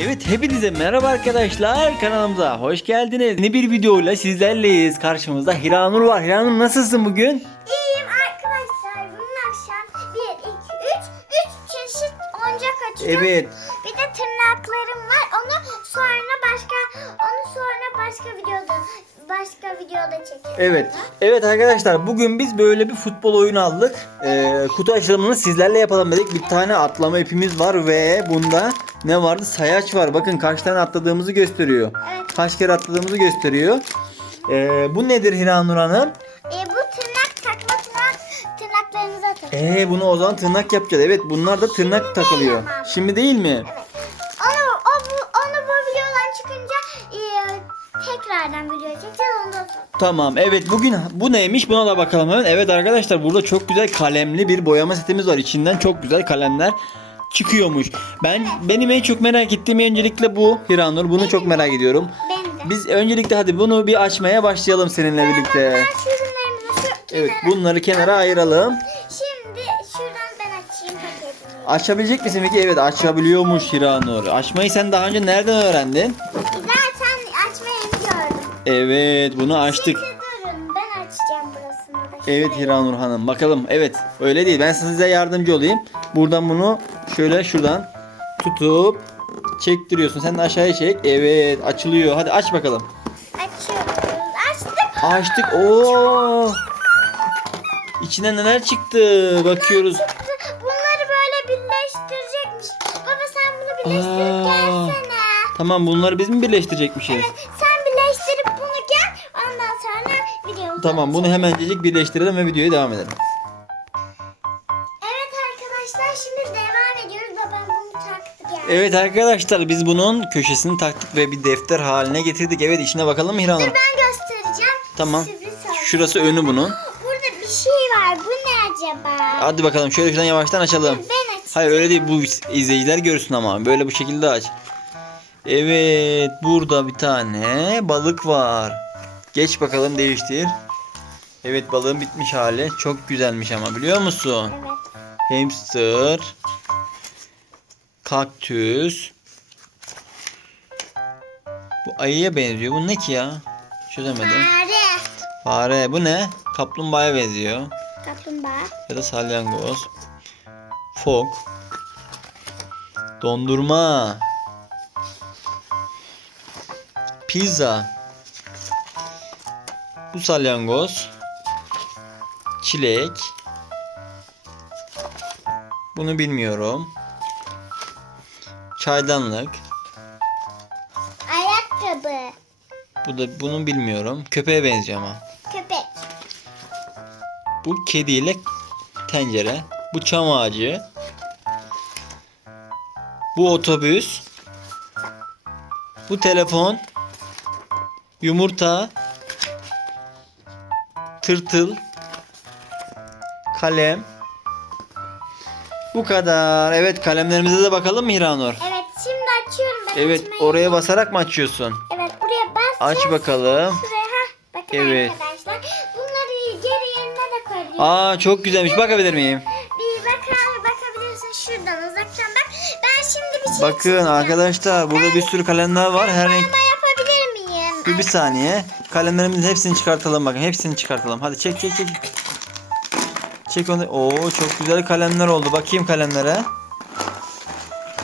Evet hepinize merhaba arkadaşlar kanalımıza hoş geldiniz. Yeni bir videoyla sizlerleyiz. Karşımızda Hiranur var. Hiranur nasılsın bugün? İyiyim arkadaşlar. Bunun akşam 1, 2, 3, 3 çeşit oyuncak açacağım. Evet. Bir de tırnaklarım var. Onu sonra başka onu sonra başka videoda başka videoda çekerim. Evet. Evet arkadaşlar bugün biz böyle bir futbol oyunu aldık. Ee, kutu açılımını sizlerle yapalım dedik. Bir tane atlama ipimiz var ve bunda ne vardı? Sayaç var. Bakın kaç tane atladığımızı gösteriyor. Evet. Kaç kere atladığımızı gösteriyor. Ee, bu nedir Hiranur Hanım? E, bu tırnak takma tırnak tırnaklarınızı atın. Ee bunu o zaman tırnak yapacağız. Evet bunlar da tırnak takılıyor. Şimdi değil mi? Onu tekrardan video çekeceğiz sonra. Tamam evet bugün bu neymiş buna da bakalım hemen. Evet arkadaşlar burada çok güzel kalemli bir boyama setimiz var. İçinden çok güzel kalemler çıkıyormuş. Ben benim en çok merak ettiğim öncelikle bu Hiranur. Bunu çok merak ediyorum. Ben de. Biz öncelikle hadi bunu bir açmaya başlayalım seninle birlikte. Ben şu Evet kenara- bunları kenara ayıralım. Şimdi şuradan ben açayım paketini. Açabilecek misin peki? Evet açabiliyormuş Hiranur. Açmayı sen daha önce nereden öğrendin? Evet bunu açtık. Durun ben açacağım burasını da. Evet Şurayı. Hiranur Hanım. Bakalım. Evet. Öyle değil. Ben size yardımcı olayım. Buradan bunu şöyle şuradan tutup çektiriyorsun. Sen de aşağıya çek. Evet. Açılıyor. Hadi aç bakalım. Açıyoruz. Açtık. Açtık. Oo. İçinden neler çıktı? Bakıyoruz. Bunları böyle birleştirecekmiş. Baba sen bunu birleştirip Aa. gelsene. Tamam bunları biz mi birleştirecekmişiz? Evet Tamam bunu hemencecik birleştirelim ve videoya devam edelim. Evet arkadaşlar şimdi devam ediyoruz. Babam bunu taktı geldi. Evet arkadaşlar biz bunun köşesini taktık ve bir defter haline getirdik. Evet içine bakalım mı Hiranur? Dur ben göstereceğim. Tamam. Sürpriz olsun. Şurası önü bunun. Burada bir şey var. Bu ne acaba? Hadi bakalım şöyle şuradan yavaştan açalım. Ben açayım. Hayır öyle değil bu izleyiciler görsün ama böyle bu şekilde aç. Evet burada bir tane balık var. Geç bakalım değiştir. Evet balığın bitmiş hali. Çok güzelmiş ama biliyor musun? Evet. Hamster. Kaktüs. Bu ayıya benziyor. Bu ne ki ya? Çözemedim. Fare. Fare. Bu ne? Kaplumbağaya benziyor. Kaplumbağa. Ya da salyangoz. Fok. Dondurma. Pizza. Bu salyangoz. Çilek. Bunu bilmiyorum. Çaydanlık. Ayakkabı. Bu da bunu bilmiyorum. Köpeğe benziyor ama. Köpek. Bu kediyle tencere. Bu çam ağacı. Bu otobüs. Bu telefon. Yumurta. Tırtıl. Kalem. Bu kadar. Evet kalemlerimize de bakalım mı Hiranur? Evet şimdi açıyorum ben Evet açmayı. oraya basarak mı açıyorsun? Evet buraya bas. Aç bakalım. Şuraya ha. Bakın Evet. arkadaşlar. Bunları geri yerine de koyabiliriz. Aa çok güzelmiş. Bakabilir miyim? Bir bakar bakabilirsin şuradan uzaktan bak. Ben şimdi bir şey Bakın çizeceğim. arkadaşlar burada bir sürü kalemler var. Her renk yapabilir miyim? Bir, bir saniye. Kalemlerimizin hepsini çıkartalım bakın. Hepsini çıkartalım. Hadi çek çek çek. Çek onu. Oo çok güzel kalemler oldu. Bakayım kalemlere.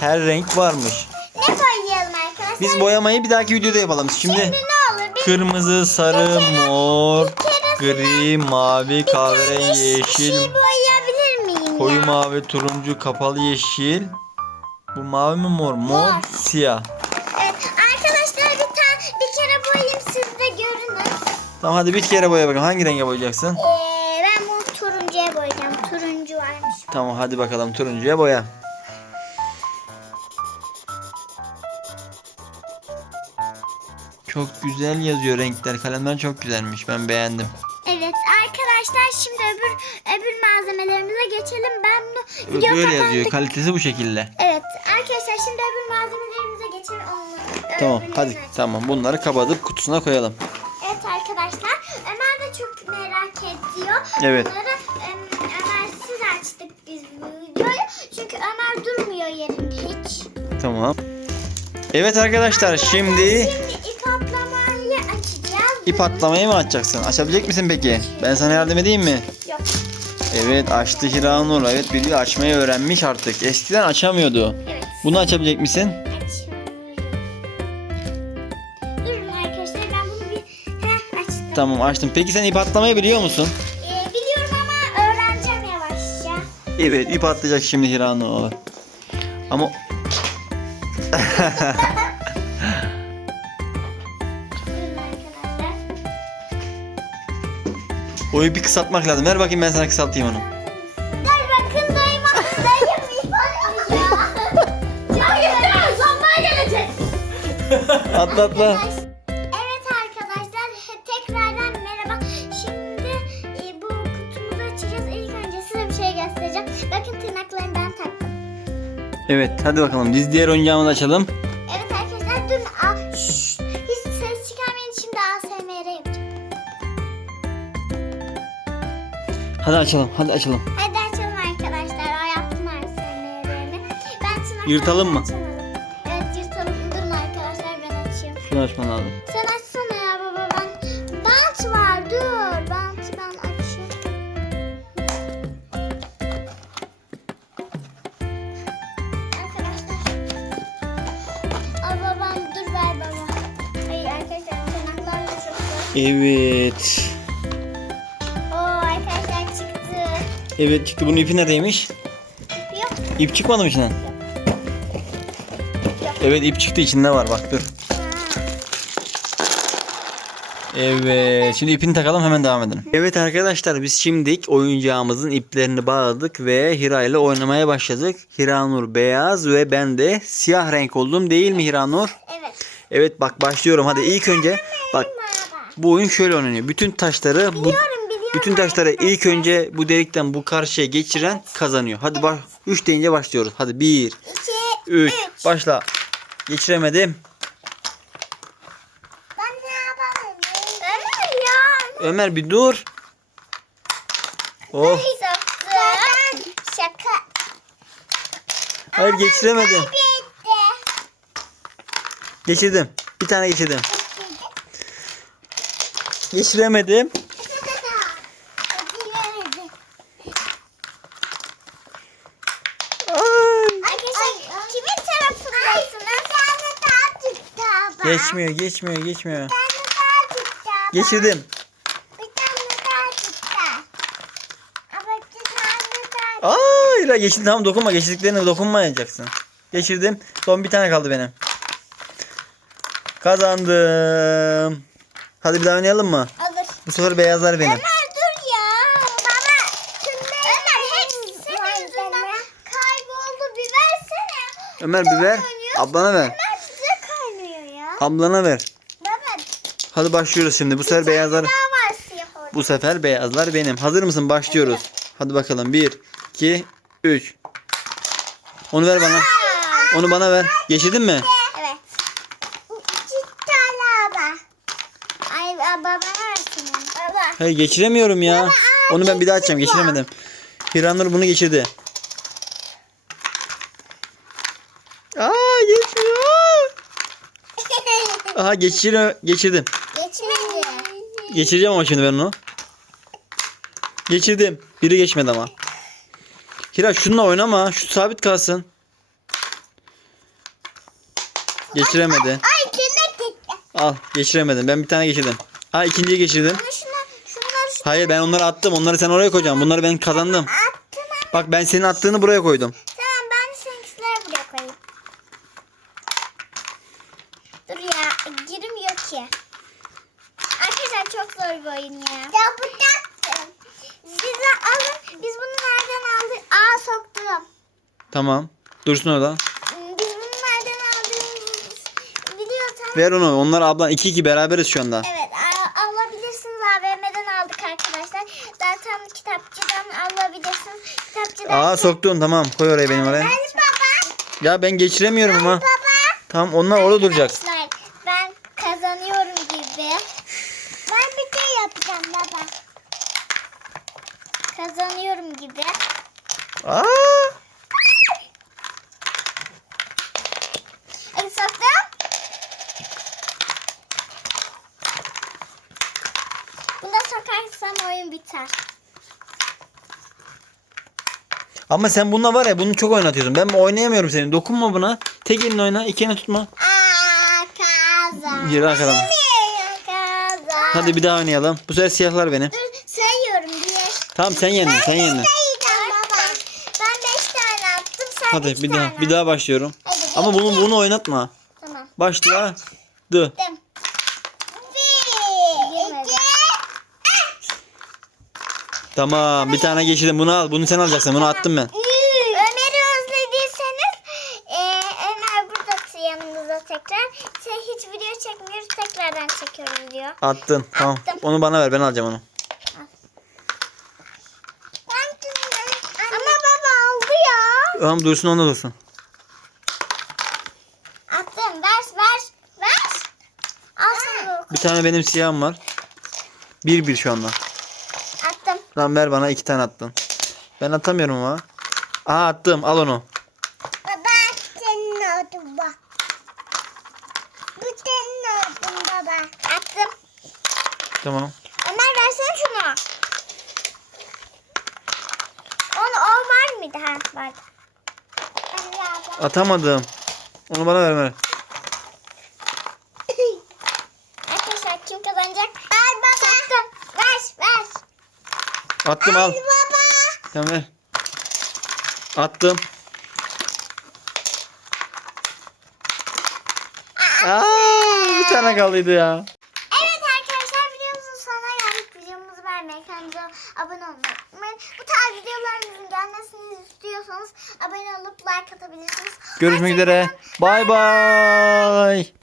Her renk varmış. Ne koyalım arkadaşlar? Biz boyamayı bir dahaki videoda yapalım. Şimdi Şimdi ne olur? Bir, kırmızı, sarı, mor, keresinde gri, mavi, kahverengi, şey yeşil, boyayabilir miyim koyu ya? mavi, turuncu, kapalı yeşil. Bu mavi mi mor? Mor, Mor. siyah. Evet arkadaşlar bir tane bir kere boyayayım siz de görünün. Tamam hadi bir kere boya bakalım. Hangi renge boyayacaksın? Ee, ben bunu turuncuya boyayacağım. Turuncu varmış. Tamam hadi bakalım turuncuya boya. Çok güzel yazıyor renkler. Kalemler çok güzelmiş. Ben beğendim. Evet arkadaşlar şimdi öbür öbür malzemelerimize geçelim. Ben bunu video Böyle yazıyor. kapandık. Kalitesi bu şekilde. Evet arkadaşlar şimdi öbür malzemelerimize geçelim. Onları, Tamam hadi açalım. tamam bunları kapatıp kutusuna koyalım. Evet arkadaşlar Ömer de çok merak ediyor. Evet. Bunları durmuyor yerinde hiç. Tamam. Evet arkadaşlar şimdi Şimdi ip atlamayı açacağız. ip atlamayı mı açacaksın? Açabilecek misin peki? Ben sana yardım edeyim mi? Yok. Evet açtı Hiranur. Evet biliyor açmayı öğrenmiş artık. Eskiden açamıyordu. Evet. Bunu açabilecek misin? Açıyorum. Durun arkadaşlar ben bunu bir heh, açtım. Tamam açtım. Peki sen ip atlamayı biliyor musun? Ee, biliyorum ama öğreneceğim yavaşça. Evet ip atlayacak şimdi Hiranur. Ama Durun arkadaşlar. o ipi kısaltmak lazım. Ver bakayım ben sana kısaltayım onu. Dur bakın dayım dayım ip atlayacak. Hayır sonuna gelecek. Atla atla. Evet hadi bakalım biz diğer oyuncağımızı açalım. Evet arkadaşlar. Aa, şşş. hiç ses çıkarmayın şimdi ASMR yapacağım. Hadi açalım hadi açalım. Hadi açalım arkadaşlar. O yaptım ASMR'lerini. Ben tırnaklarını Yırtalım mı? açamadım. Evet yırtalım. Durun arkadaşlar ben açayım. Şunu açman lazım. Evet. Oo arkadaşlar çıktı. Evet çıktı. Bunun ipi neredeymiş? Yok. İp çıkmadı mı içinden? Evet ip çıktı içinde var bak dur. Evet şimdi ipini takalım hemen devam edelim. Evet arkadaşlar biz şimdilik oyuncağımızın iplerini bağladık ve Hira ile oynamaya başladık. Hiranur beyaz ve ben de siyah renk oldum değil mi Hiranur? Evet. Evet bak başlıyorum hadi ilk önce bak. Bu oyun şöyle oynanıyor. Bütün taşları bu Biliyorum bütün taşları ilk önce bu delikten bu karşıya geçiren kazanıyor. Hadi bak 3 deyince başlıyoruz. Hadi 1 İki, 3 üç. başla. Geçiremedim. Ben ne yapalım? Ömer ya. Ömer bir dur. Soktum. Şaka. Hayır geçiremedim. Geçirdim. Bir tane geçirdim. Geçiremedim. Ay. Arkadaşlar kimin tarafındasınız? Bir tane daha tuttu ama. Geçmiyor, geçmiyor, geçmiyor. Geçirdim. Aa, hayır geçirdim. Tamam dokunma. Geçirdiklerine dokunmayacaksın. Geçirdim. Son bir tane kaldı benim. Kazandım. Hadi bir daha oynayalım mı? Alır. Bu sefer beyazlar benim. Ömer dur ya. Baba. Ömer hepsi senin yüzünden kayboldu. Bir versene. Ömer biber. Ablana ver. Ömer size kaynıyor ya. Ablana ver. Baba. Hadi başlıyoruz şimdi. Bu sefer beyazlar Daha var siyah orada. bu sefer beyazlar benim. Hazır mısın? Başlıyoruz. Hadi bakalım. 1 2 3 Onu ver bana. Onu bana ver. Geçirdin mi? Evet. Ciddi baba. Ay baba versin. Baba. Hayır geçiremiyorum ya. Onu ben bir daha açacağım. Geçiremedim. Hiranur bunu geçirdi. Aa geçmiyor. Aha geçir geçirdim. Geçmedi. Geçireceğim ama şimdi ben onu. Geçirdim. Biri geçmedi ama. Hira şununla oynama. Şu sabit kalsın. Geçiremedi. Ay gitti. Al geçiremedim. Ben bir tane geçirdim. Ha ikinciyi geçirdim. Ama şuna, şunları şu Hayır ben onları attım. Onları sen oraya koyacaksın. Bunları ben kazandım. attım. Bak ben senin attığını buraya koydum. Tamam ben de seninkileri buraya koyayım. Dur ya girmiyor ki. Arkadaşlar çok zor bir oyun ya. Ya bu taktım. Siz de alın. Biz bunu nereden aldık? Aa soktum. Tamam. Dursun orada. Biz bunu nereden aldığımızı biliyorsan. Ver onu. Onlar ablan 2-2 beraberiz şu anda. Evet Aa soktun tamam. Koy oraya benim oraya. baba. Ya ben geçiremiyorum ama. Baba. Tamam onlar orada duracak. Ben kazanıyorum gibi. Ben bir şey yapacağım baba. Kazanıyorum gibi. Aa! Hadi soktum. Bunu da sokarsam oyun biter. Ama sen bununla var ya bunu çok oynatıyorsun. Ben oynayamıyorum seni. Dokunma buna. Tek elini oyna. iki elini tutma. Aa kazan. Yürü arkadan. Hadi bir daha oynayalım. Bu sefer siyahlar benim. Dur sayıyorum diye. Tamam sen yendin. Sen yendin. Sayacağım baba. Ben beş tane attım. Sen Hadi iki bir tane daha bir daha başlıyorum. Hadi, Ama bunu bunu oynatma. Tamam. Başla. Dı. Attım. Bir, iki, Tamam. Bir tane geçirdim. Bunu al. Bunu sen alacaksın. Bunu attım ben. Ömer'i özlediyseniz e, Ömer burada yanımızda tekrar. Şey, hiç video çekmiyoruz. Tekrardan çekiyoruz video. Attın. Tamam. Attım. Onu bana ver. Ben alacağım onu. Ama baba aldı ya. Tamam dursun onda dursun. Attım. Ver ver. Ver. Al sana bu. Bir tane benim siyahım var. Bir bir şu anda. Lan ver bana iki tane attın. Ben atamıyorum ama. Aha attım. Al onu. Baba senin oldu baba. Bu senin oldu baba. Attım. Tamam. Ömer versene şunu. Onu o var mıydı? Ha vardı. Atamadım. Onu bana ver ver. Arkadaşlar kim kazanacak? Ver baba. Sattım. Ver ver. Attım al. baba. Tamam ver. Attım. Aa, bir tane kaldıydı ya. Evet arkadaşlar videomuzun sonuna geldik. Videomuzu beğenmeyi, kanalımıza abone olmayı unutmayın. Bu tarz videolarımızın gelmesini istiyorsanız abone olup like atabilirsiniz. Görüşmek üzere. Hoşçakalın. Bay bay.